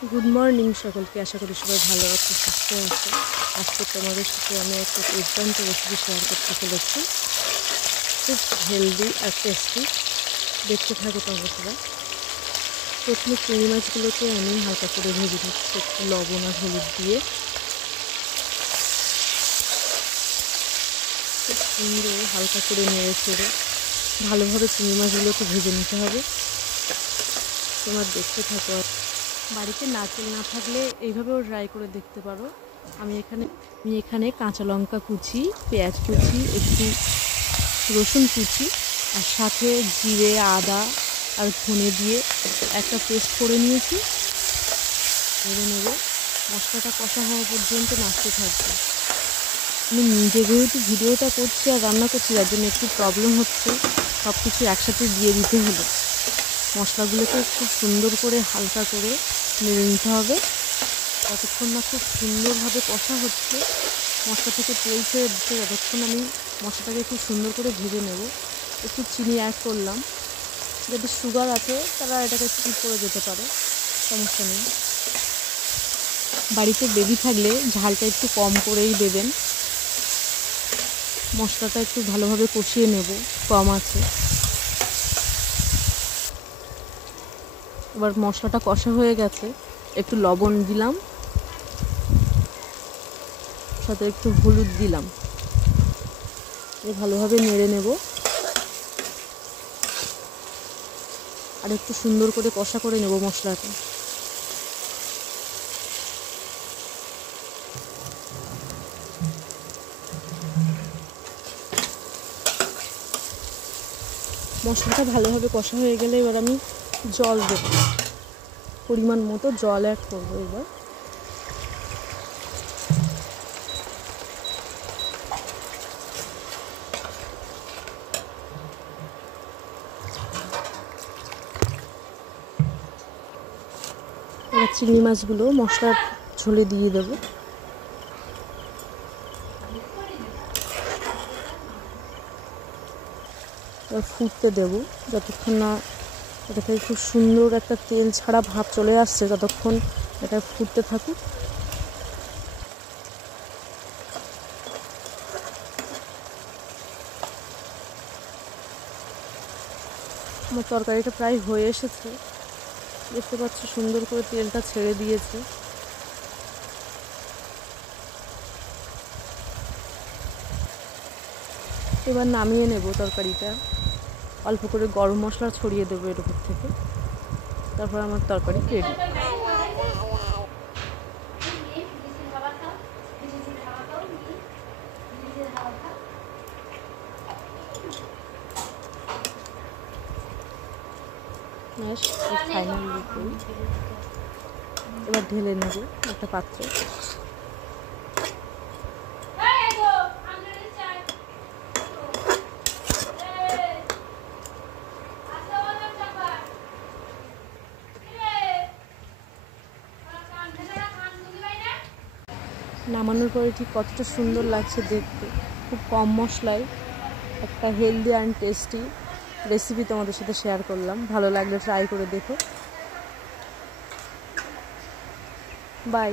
Good morning सकलके आशा करी सबाई भालो आछो सुस्थ आछो। आजके तोमादेर साथे आमि एकटा दुर्दान्त रेसिपि शेयार करते चलेछि, खूब हेल्दी और टेस्टी। देखते थाको तोमरा सबाई। प्रथमे चिंगड़ी माछगुलोके आमि हालका करे भेजे निচ্ছি एकटु लवण और हलुद दिए। खूब सुंदर हालका करे नेड़े चेड़े भालोभाবে चिंगड़ी माछगुलोके भेजे निते होबे। तोमरा देखते थाको। বাড়িতে নারকেল না থাকলে এইভাবেও ট্রাই করে দেখতে পারো। আমি এখানে কাঁচা লঙ্কা কুচি, পেঁয়াজ কুচি, একটু রসুন কুচি আর সাথে জিরে, আদা আর ধনে দিয়ে একটা পেস্ট করে নিয়েছি। নেড়ে মশলাটা কষা হওয়া পর্যন্ত নাড়তে থাকবে। আমি নিজে যেহেতু ভিডিওটা করছি আর রান্না করছি, যার জন্য একটু প্রবলেম হচ্ছে, সব কিছু একসাথে দিয়ে দিতে হলো। মশলাগুলোকে খুব সুন্দর করে হালকা করে নেড়ে নিতে হবে। যতক্ষণ না খুব সুন্দরভাবে কষা হচ্ছে, মশলা থেকে তেল ছেড়ে দিচ্ছে, ততক্ষণ আমি মশলাটাকে খুব সুন্দর করে ভেজে নেব। একটু চিনি অ্যাড করলাম। যদি সুগার আছে তারা এটাকে স্কিপ করে যেতে পারে, সমস্যা নেই। বাড়িতে বেবি থাকলে ঝালটা একটু কম করেই দেবেন। মশলাটা একটু ভালোভাবে কষিয়ে নেব, কম আছে। এবার মশলাটা কষা হয়ে গেছে, একটু লবণ দিলাম, সাথে একটু হলুদ দিলাম। ভালোভাবে নেড়ে নেব আর একটু সুন্দর করে কষা করে নেব মশলাটা। মশলাটা ভালোভাবে কষা হয়ে গেলে এবার আমি জল দেব, পরিমাণ মতো জল অ্যাড করবো। এবার চিংড়ি মাছগুলো মশলার ঝোলে দিয়ে দেব। ফুটতে দেব যতক্ষণ না এটা থেকে খুব সুন্দর একটা তেল ছাড়া ভাব চলে আসছে, ততক্ষণ এটা ফুটতে থাকুক। আমার তরকারিটা প্রায় হয়ে এসেছে, দেখতে পাচ্ছ সুন্দর করে তেলটা ছেড়ে দিয়েছে। এবার নামিয়ে নেব তরকারিটা। অল্প করে গরম মশলা ছড়িয়ে দেবো এর উপর থেকে। তারপর আমার তরকারি রেডি। ফাইনাল লুক এবার ঢেলে নেব একটা পাত্রে। নামানোর পরে ঠিক কতটা সুন্দর লাগছে দেখতে। খুব কম মশলায় একটা হেলদি অ্যান্ড টেস্টি রেসিপি তোমাদের সাথে শেয়ার করলাম। ভালো লাগলে ট্রাই করে দেখো। বাই।